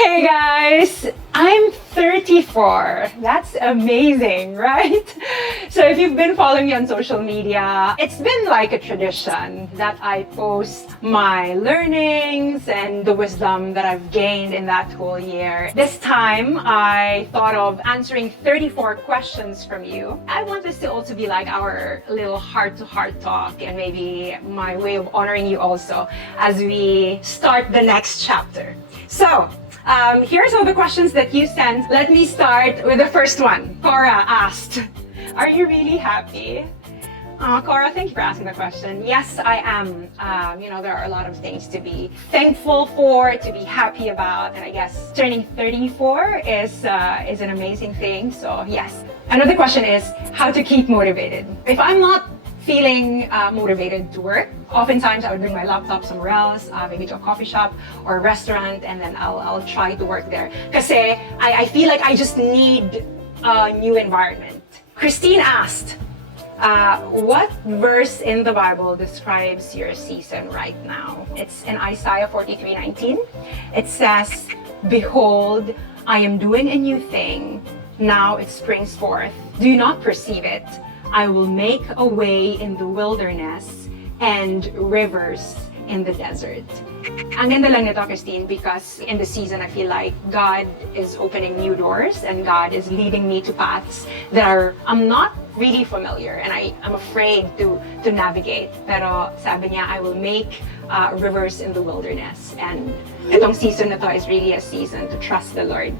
Hey guys, I'm 34. That's amazing, right? So if you've been following me on social media, it's been like a tradition that I post my learnings and the wisdom that I've gained in that whole year. This time, I thought of answering 34 questions from you. I want this to also be like our little heart-to-heart talk and maybe my way of honoring you also as we start the next chapter. So, here's all the questions that you sent. Let me start with the first one. Cora asked, are you really happy? Cora, thank you for asking the question. Yes, I am. There are a lot of things to be thankful for, to be happy about, and I guess turning 34 is an amazing thing. So yes. Another question is how to keep motivated. If I'm not feeling motivated to work, oftentimes I would bring my laptop somewhere else, maybe to a coffee shop or a restaurant, and then I'll try to work there. Kasi I feel like I just need a new environment. Christine asked, what verse in the Bible describes your season right now? It's in Isaiah 43:19. It says, "Behold, I am doing a new thing. Now it springs forth. Do you not perceive it? I will make a way in the wilderness and rivers in the desert." Ang ganda lang nito, Christine, because in the season, I feel like God is opening new doors and God is leading me to paths that I'm not really familiar and I'm afraid to navigate. Pero sabi niya, I will make rivers in the wilderness. And itong season na to is really a season to trust the Lord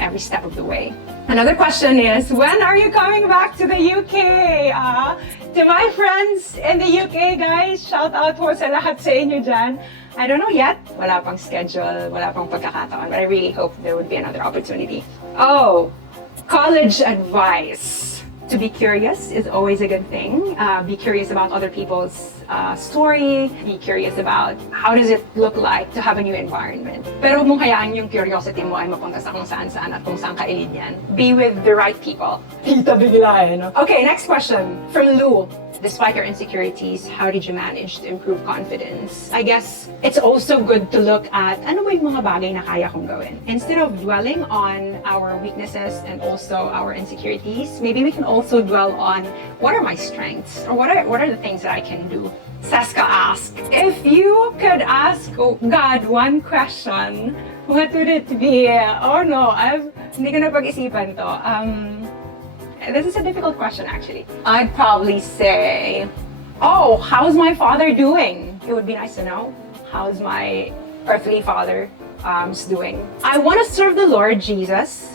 every step of the way. Another question is, when are you coming back to the UK? To my friends in the UK, guys, shout out po sa lahat sa inyo dyan. I don't know yet. Wala pang schedule, wala pang pagkakataon, but I really hope there would be another opportunity. Oh, college advice. To be curious is always a good thing. Be curious about other people's story. Be curious about how does it look like to have a new environment. Pero huwag mong hayaan yung curiosity mo ay mapunta sa kung saan-saan at kung saan ka ilid yan. Be with the right people. Tita bigla eh, no? Okay, next question from Lou. Despite your insecurities, how did you manage to improve confidence? I guess it's also good to look at ano ba yung mga bagay na kaya kong gawin. Instead of dwelling on our weaknesses and also our insecurities, maybe we can also dwell on what are my strengths or what are the things that I can do. Saska asked, if you could ask God one question, what would it be? Oh no, hindi ko na pag-isipan to. This is a difficult question, actually. I'd probably say, oh, how's my father doing? It would be nice to know. How's my earthly father doing? I want to serve the Lord Jesus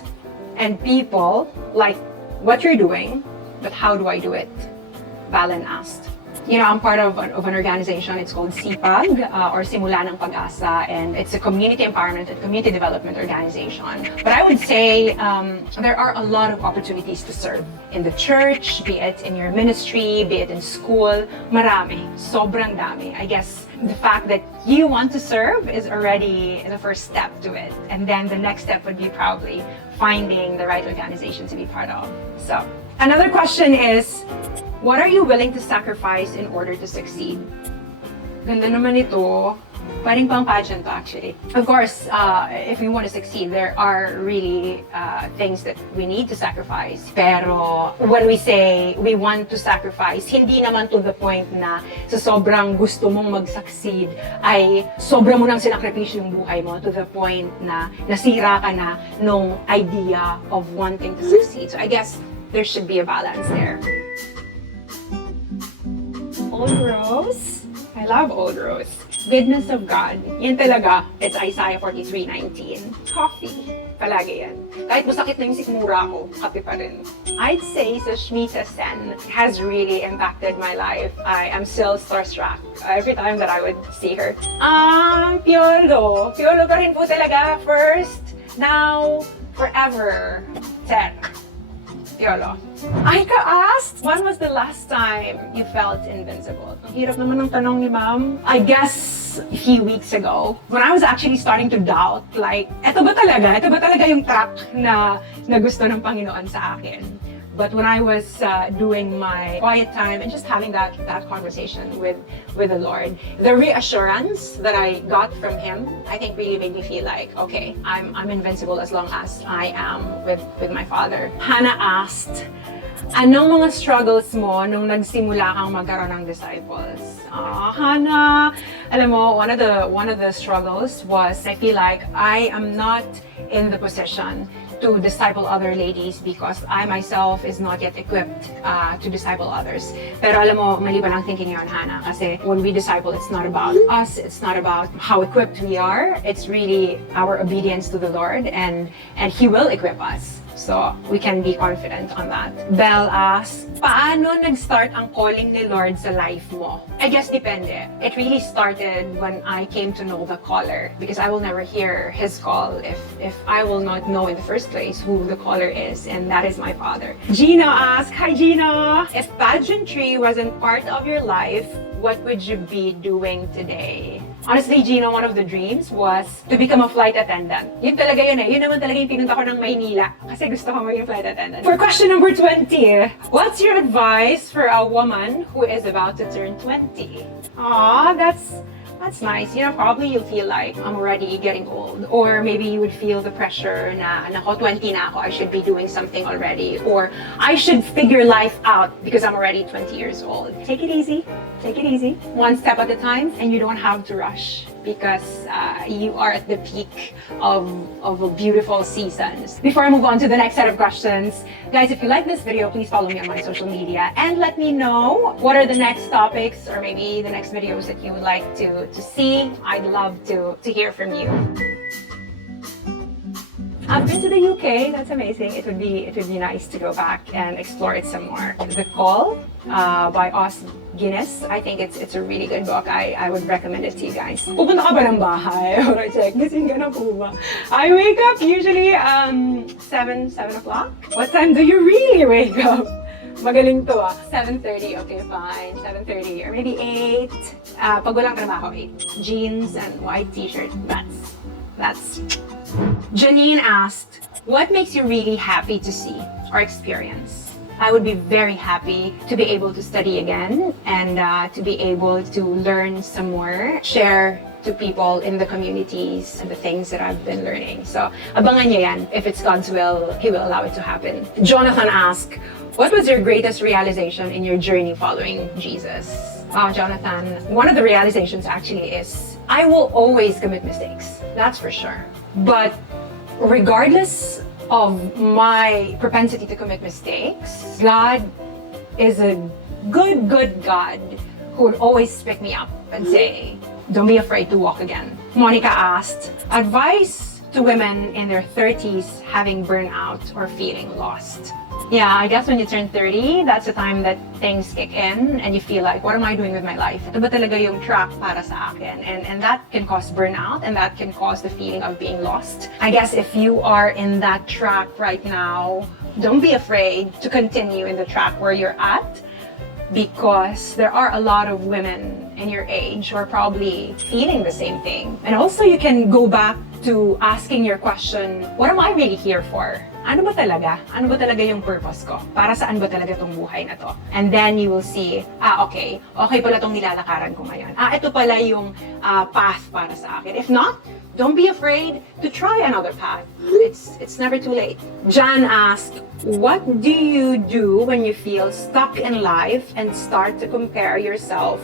and people like what you're doing, but how do I do it? Valen asked. I'm part of an organization. It's called SIPAG, or Simula ng Pag-asa, and it's a community empowerment and community development organization. But I would say there are a lot of opportunities to serve in the church, be it in your ministry, be it in school. Marami, sobrang dami. I guess the fact that you want to serve is already the first step to it. And then the next step would be probably finding the right organization to be part of. So, another question is, what are you willing to sacrifice in order to succeed? Ganda naman ito. Parang pang pageant to, actually. Of course, if we want to succeed, there are really things that we need to sacrifice. Pero when we say we want to sacrifice, hindi naman to the point na sa sobrang gusto mong mag-succeed ay sobra mo nang sinakripisyo yung buhay mo to the point na nasira ka na nung idea of wanting to succeed. So I guess there should be a balance there. Old Rose. I love Old Rose. Goodness of God. Yan talaga. It's Isaiah 43:19. Coffee. Palagi yan. Kahit masakit na yung sikmura ko, kape pa rin. I'd say sa Shmita Sen has really impacted my life. I am still starstruck every time that I would see her. Piolo. Piolo pa rin po talaga. First, now, forever. Ten. Piolo. Aika asked, when was the last time you felt invincible? Ang hirap naman ng tanong ni ma'am. I guess a few weeks ago, when I was actually starting to doubt, like, eto ba talaga yung track na gusto ng Panginoon sa akin? But when I was doing my quiet time and just having that conversation with the Lord, the reassurance that I got from Him, I think really made me feel like, okay, I'm invincible as long as I am with my Father. Hannah asked, anong mga struggles mo nung nagsimula kang magkaroon ng disciples? Hannah, alam mo, one of the struggles was I feel like I am not in the position to disciple other ladies because I myself is not yet equipped to disciple others. Pero alam mo, mali ba lang thinking yun, Hannah? Kasi when we disciple, it's not about us, it's not about how equipped we are, it's really our obedience to the Lord, and He will equip us. So, we can be confident on that. Belle asks, paano nag-start ang calling ni Lord sa life mo? I guess depende. It really started when I came to know the caller, because I will never hear His call if I will not know in the first place who the caller is, and that is my Father. Gino asks, hi Gino! If pageantry wasn't part of your life, what would you be doing today? Honestly, Gino, one of the dreams was to become a flight attendant. Yun talaga yun eh. Yun naman talaga yung pinunta ko ng Maynila kasi gusto ko maging flight attendant. For question number 20, what's your advice for a woman who is about to turn 20? Aw, that's nice. You know, probably you'll feel like I'm already getting old. Or maybe you would feel the pressure na, nako, 20 na ako, I should be doing something already. Or I should figure life out because I'm already 20 years old. Take it easy. Take it easy. One step at a time, and you don't have to rush because you are at the peak of a beautiful seasons. Before I move on to the next set of questions, guys, if you like this video, please follow me on my social media and let me know what are the next topics or maybe the next videos that you would like to see. I'd love to hear from you. I've been to the UK. That's amazing. It would be nice to go back and explore it some more. The Call by Os Guinness. I think it's a really good book. I would recommend it to you guys. Pupunta ka ba ng bahay? Or check, gising ka na po ba? I wake up usually 7 o'clock. What time do you really wake up? Magaling to 7:30, okay fine. 7:30 or maybe 8. Pag walang trabaho, 8. Jeans and white t-shirt. That's Janine asked, what makes you really happy to see or experience? I would be very happy to be able to study again and to be able to learn some more, share to people in the communities and the things that I've been learning. So, abangan niyo yan. If it's God's will, He will allow it to happen. Jonathan asked, what was your greatest realization in your journey following Jesus? Wow, Jonathan, one of the realizations actually is I will always commit mistakes. That's for sure. But regardless of my propensity to commit mistakes, God is a good God who would always pick me up and say, don't be afraid to walk again. Monica asked, advice to women in their 30s having burnout or feeling lost. Yeah, I guess when you turn 30, that's the time that things kick in and you feel like, what am I doing with my life? Ito ba talaga yung track para sa akin? And that can cause burnout and that can cause the feeling of being lost. I guess if you are in that track right now, don't be afraid to continue in the track where you're at, because there are a lot of women in your age who are probably feeling the same thing. And also you can go back to asking your question, what am I really here for? Ano ba talaga? Ano ba talaga yung purpose ko? Para saan ba talaga tong buhay na to? And then you will see, okay pala tong nilalakaran ko ngayon. Ito pala yung path para sa akin. If not, don't be afraid to try another path. It's never too late. Jan asked, what do you do when you feel stuck in life and start to compare yourself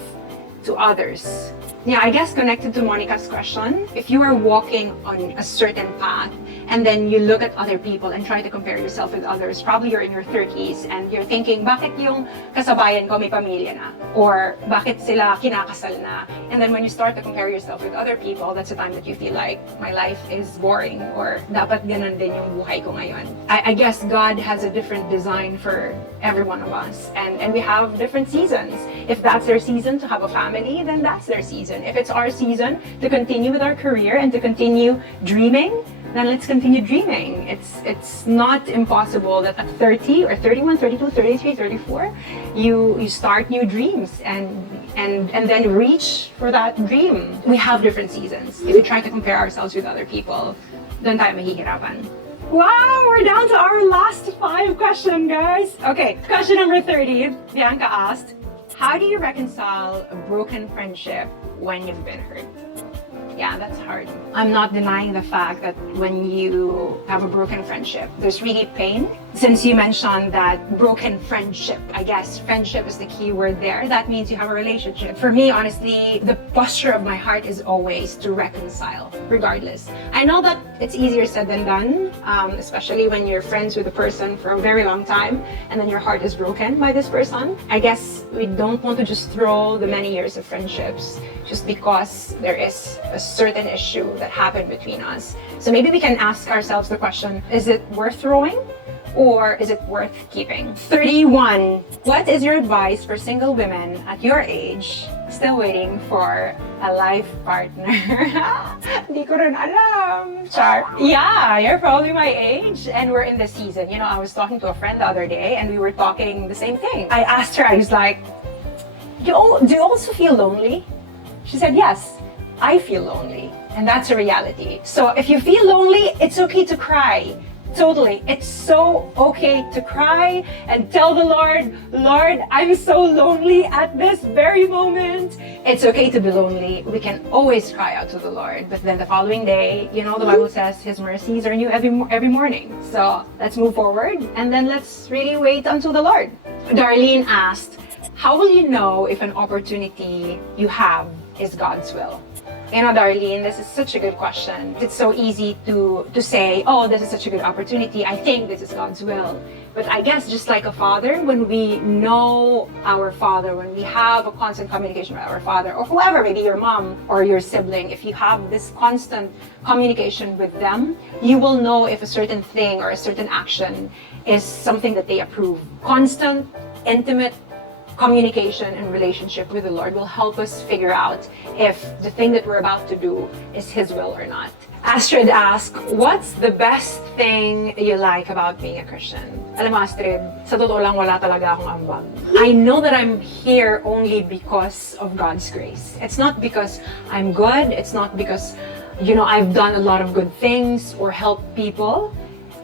to others? Yeah, I guess connected to Monica's question, if you are walking on a certain path and then you look at other people and try to compare yourself with others, probably you're in your 30s and you're thinking, bakit yung kasabayan ko may pamilya na? Or bakit sila kinakasal na? And then when you start to compare yourself with other people, that's the time that you feel like, my life is boring, or dapat ganun din yung buhay ko ngayon. I guess God has a different design for every one of us, and we have different seasons. If that's their season to have a family, then that's their season. If it's our season to continue with our career and to continue dreaming, then let's continue dreaming. It's not impossible that at 30 or 31, 32, 33, 34, you start new dreams and then reach for that dream. We have different seasons. If we try to compare ourselves with other people, doon tayo mahihirapan. Wow, we're down to our last 5 question, guys. Okay, question number 30. Bianca asked, how do you reconcile a broken friendship when you've been hurt? Yeah, that's hard. I'm not denying the fact that when you have a broken friendship, there's really pain. Since you mentioned that broken friendship, I guess friendship is the key word there. That means you have a relationship. For me, honestly, the posture of my heart is always to reconcile, regardless. I know that it's easier said than done, especially when you're friends with a person for a very long time and then your heart is broken by this person. I guess we don't want to just throw the many years of friendships just because there is a certain issue that happened between us. So maybe we can ask ourselves the question, is it worth throwing? Or is it worth keeping? 31. What is your advice for single women at your age still waiting for a life partner? Hindi ko rin alam. Char. Yeah, you're probably my age and we're in the season. You know, I was talking to a friend the other day and we were talking the same thing. I asked her, I was like, do you also feel lonely? She said, yes, I feel lonely. And that's a reality. So if you feel lonely, it's okay to cry. Totally. It's so okay to cry and tell the Lord, Lord, I'm so lonely at this very moment. It's okay to be lonely. We can always cry out to the Lord. But then the following day, you know, the Bible says His mercies are new every morning. So let's move forward and then let's really wait until the Lord. Darlene asked, how will you know if an opportunity you have is God's will? You know, Darlene, this is such a good question. It's so easy to say, oh, this is such a good opportunity. I think this is God's will. But I guess just like a father, when we know our father, when we have a constant communication with our father, or whoever, maybe your mom or your sibling, if you have this constant communication with them, you will know if a certain thing or a certain action is something that they approve. Constant, intimate communication and relationship with the Lord will help us figure out if the thing that we're about to do is His will or not. Astrid asked, what's the best thing you like about being a Christian? Alam mo, Astrid, sa totoo lang wala talaga akong ambag. I know that I'm here only because of God's grace. It's not because I'm good. It's not because, you know, I've done a lot of good things or helped people.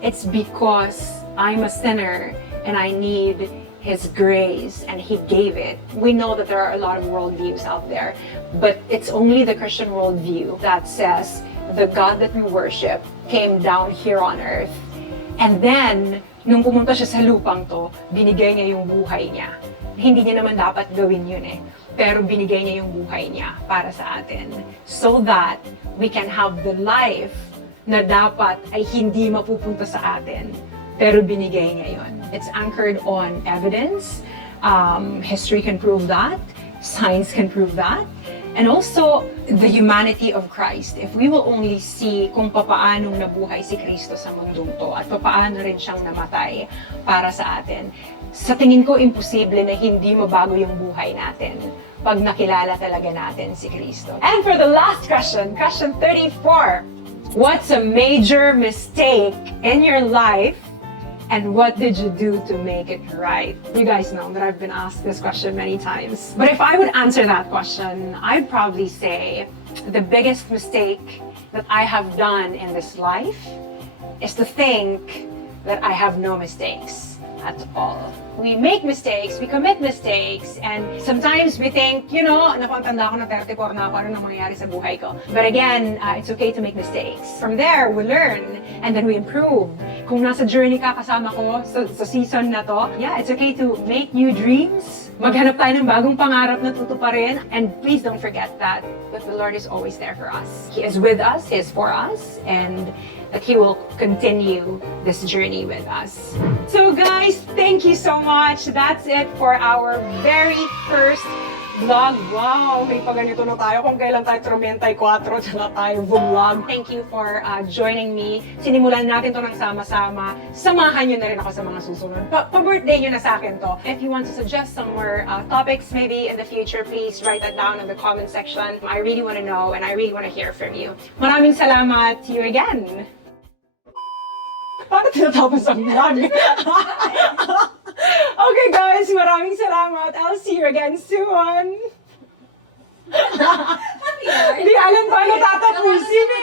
It's because I'm a sinner and I need His grace, and He gave it. We know that there are a lot of worldviews out there, but it's only the Christian worldview that says the God that we worship came down here on earth. And then, nung pumunta siya sa lupang to, binigay niya yung buhay niya. Hindi niya naman dapat gawin yun eh. Pero binigay niya yung buhay niya para sa atin. So that we can have the life na dapat ay hindi mapupunta sa atin. Pero binigay niya yun. It's anchored on evidence. History can prove that. Science can prove that. And also, the humanity of Christ. If we will only see kung papaanong nabuhay si Kristo sa mundong to at papaano rin siyang namatay para sa atin, sa tingin ko, imposible na hindi mabago yung buhay natin pag nakilala talaga natin si Kristo. And for the last question, question 34. What's a major mistake in your life? And what did you do to make it right? You guys know that I've been asked this question many times. But if I would answer that question, I'd probably say the biggest mistake that I have done in this life is to think that I have no mistakes at all. We make mistakes, we commit mistakes, and sometimes we think, you know, napantanda ko na 34 na ako, ano nang mangyayari sa buhay ko. But again, it's okay to make mistakes. From there, we learn, and then we improve. Kung nasa journey ka kasama ko sa season na to, yeah, it's okay to make new dreams. Maghanap tayo ng bagong pangarap na tutuparin. And please don't forget that the Lord is always there for us. He is with us, He is for us, and that He will continue this journey with us. So guys, thank you so much. That's it for our very first vlog. Wow, may paganito na tayo kung kailan tayo Trumentay 4 tsaka tayo vlog. Thank you for joining me. Sinimulan natin to ng sama-sama. Samahan nyo na rin ako sa mga susunod. Pa-birthday nyo na sa akin to. If you want to suggest some more topics maybe in the future, please write that down in the comment section. I really want to know and I really want to hear from you. Maraming salamat. See you again. Paano tinatapos ang vlog? Okay guys, maraming salamat. I'll see you again soon. Hindi alam paano tatapusin eh.